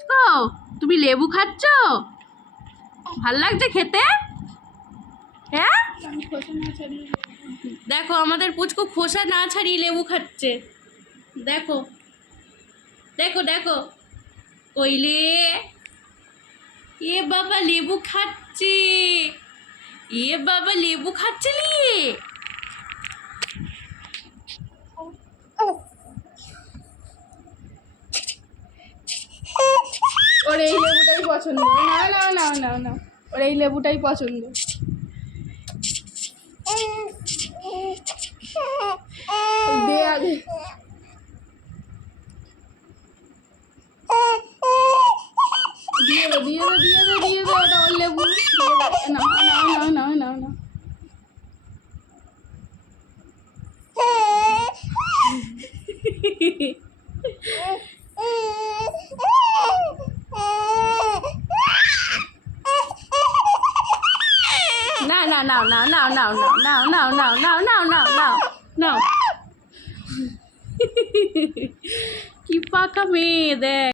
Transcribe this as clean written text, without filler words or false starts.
ও তুমি লেবু খাচ্ছ? ভাল লাগছে খেতে? হ্যাঁ, দেখো আমাদের পুচকু খোসা না ছাড়িয়ে লেবু খাচ্ছে। দেখো দেখো দেখো কইলে এ বাবা লেবু খাচ্ছে, এ বাবা লেবু খাচ্ছে নিয়ে। ওর এই লেবুটাই পছন্দ। না না না না না, ওর এই লেবুটাই পছন্দ। দে আগে। দিয়ে দে দিয়ে দে দিয়ে দে দিয়ে দে, ওটা ওর লেবু। না না না না না না। না না নাও নাও নাও নাও নাও নাও নাও নাও নাও নাও নাও নাও। কি পাকা মেয়ে দেখ।